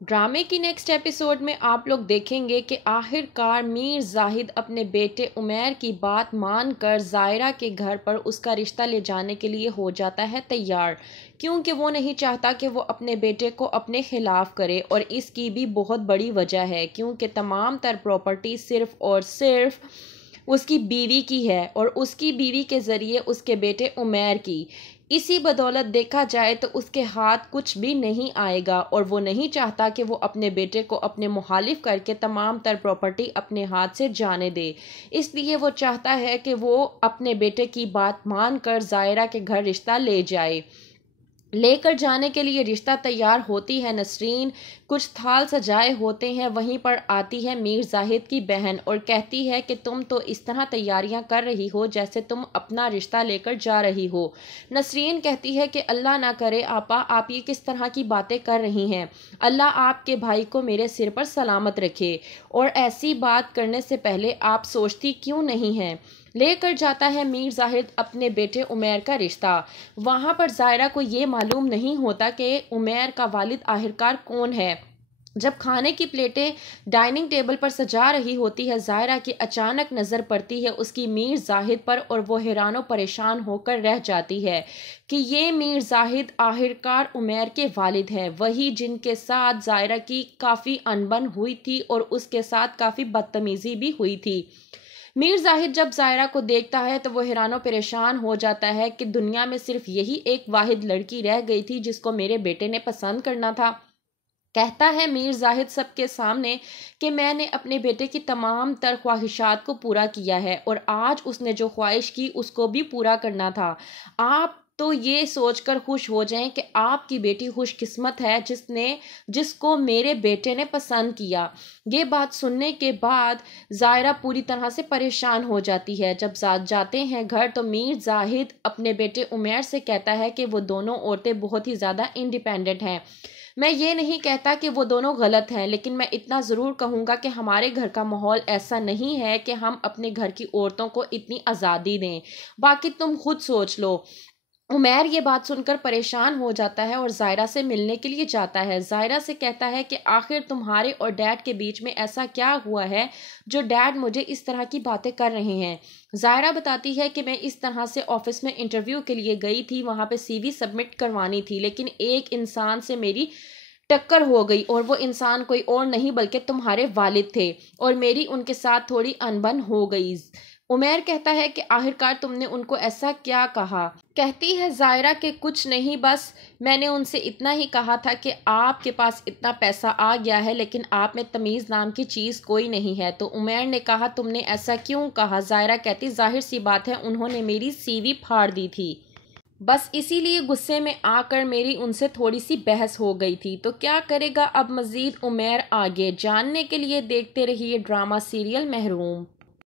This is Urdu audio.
ڈرامے کی نیکسٹ ایپیسوڈ میں آپ لوگ دیکھیں گے کہ آخر کار میر زاہد اپنے بیٹے عمیر کی بات مان کر زائرہ کے گھر پر اس کا رشتہ لے جانے کے لیے ہو جاتا ہے تیار، کیونکہ وہ نہیں چاہتا کہ وہ اپنے بیٹے کو اپنے خلاف کرے، اور اس کی بھی بہت بڑی وجہ ہے کیونکہ تمام تر پراپرٹی صرف اور صرف اس کی بیوی کی ہے اور اس کی بیوی کے ذریعے اس کے بیٹے عمیر کی۔ اسی بدولت دیکھا جائے تو اس کے ہاتھ کچھ بھی نہیں آئے گا، اور وہ نہیں چاہتا کہ وہ اپنے بیٹے کو اپنے مخالف کر کے تمام تر پراپرٹی اپنے ہاتھ سے جانے دے۔ اس لیے وہ چاہتا ہے کہ وہ اپنے بیٹے کی بات مان کر زائرہ کے گھر رشتہ لے جائے۔ لے کر جانے کے لیے رشتہ تیار ہوتی ہے نسرین، کچھ تھال سجائے ہوتے ہیں، وہیں پر آتی ہے میر زاہد کی بہن اور کہتی ہے کہ تم تو اس طرح تیاریاں کر رہی ہو جیسے تم اپنا رشتہ لے کر جا رہی ہو۔ نسرین کہتی ہے کہ اللہ نہ کرے آپا، آپ یہ کس طرح کی باتیں کر رہی ہیں، اللہ آپ کے بھائی کو میرے سر پر سلامت رکھے، اور ایسی بات کرنے سے پہلے آپ سوچتی کیوں نہیں ہیں۔ لے کر جاتا ہے میر زاہد اپنے بیٹے عمیر کا رشتہ۔ وہاں پر زائرہ کو یہ معلوم نہیں ہوتا کہ عمیر کا والد آخرکار کون ہے۔ جب کھانے کی پلیٹیں ڈائننگ ٹیبل پر سجا رہی ہوتی ہے، زائرہ کی اچانک نظر پڑتی ہے اس کی میر زاہد پر، اور وہ حیران و پریشان ہو کر رہ جاتی ہے کہ یہ میر زاہد آخرکار عمیر کے والد ہیں، وہی جن کے ساتھ زائرہ کی کافی انبن ہوئی تھی اور اس کے ساتھ کافی بدتمیزی بھی ہوئی تھی۔ میر زاہد جب زائرہ کو دیکھتا ہے تو وہ حیران و پریشان ہو جاتا ہے کہ دنیا میں صرف یہی ایک واحد لڑکی رہ گئی تھی جس کو میرے بیٹے نے پسند کرنا تھا۔ کہتا ہے میر زاہد سب کے سامنے کہ میں نے اپنے بیٹے کی تمام تر خواہشات کو پورا کیا ہے، اور آج اس نے جو خواہش کی اس کو بھی پورا کرنا تھا۔ آپ تو یہ سوچ کر خوش ہو جائیں کہ آپ کی بیٹی خوش قسمت ہے جس کو میرے بیٹے نے پسند کیا۔ یہ بات سننے کے بعد زائرہ پوری طرح سے پریشان ہو جاتی ہے۔ جب جاتے ہیں گھر تو میر زاہد اپنے بیٹے عمیر سے کہتا ہے کہ وہ دونوں عورتیں بہت ہی زیادہ انڈیپینڈنٹ ہیں۔ میں یہ نہیں کہتا کہ وہ دونوں غلط ہیں، لیکن میں اتنا ضرور کہوں گا کہ ہمارے گھر کا ماحول ایسا نہیں ہے کہ ہم اپنے گھر کی عورتوں کو اتنی آزادی دیں، باقی تم خود سوچ لو۔ عمیر یہ بات سن کر پریشان ہو جاتا ہے اور زائرہ سے ملنے کے لیے جاتا ہے۔ زائرہ سے کہتا ہے کہ آخر تمہارے اور ڈیڈ کے بیچ میں ایسا کیا ہوا ہے جو ڈیڈ مجھے اس طرح کی باتیں کر رہے ہیں۔ زائرہ بتاتی ہے کہ میں اس طرح سے آفس میں انٹرویو کے لیے گئی تھی، وہاں پہ CV سبمٹ کروانی تھی، لیکن ایک انسان سے میری ٹکر ہو گئی، اور وہ انسان کوئی اور نہیں بلکہ تمہارے والد تھے، اور میری ان کے ساتھ تھوڑی انبن ہو گئی۔ عمیر کہتا ہے کہ آخرکار تم نے ان کو ایسا کیا کہا؟ کہتی ہے زائرہ کہ کچھ نہیں، بس میں نے ان سے اتنا ہی کہا تھا کہ آپ کے پاس اتنا پیسہ آ گیا ہے لیکن آپ میں تمیز نام کی چیز کوئی نہیں ہے۔ تو عمیر نے کہا تم نے ایسا کیوں کہا؟ زائرہ کہتی ظاہر سی بات ہے انہوں نے میری CV پھاڑ دی تھی، بس اسی لیے غصے میں آ کر میری ان سے تھوڑی سی بحث ہو گئی تھی۔ تو کیا کرے گا اب مزید عمیر؟ آگے جاننے کے لیے دیکھتے رہیے ڈرامہ سیریل محروم۔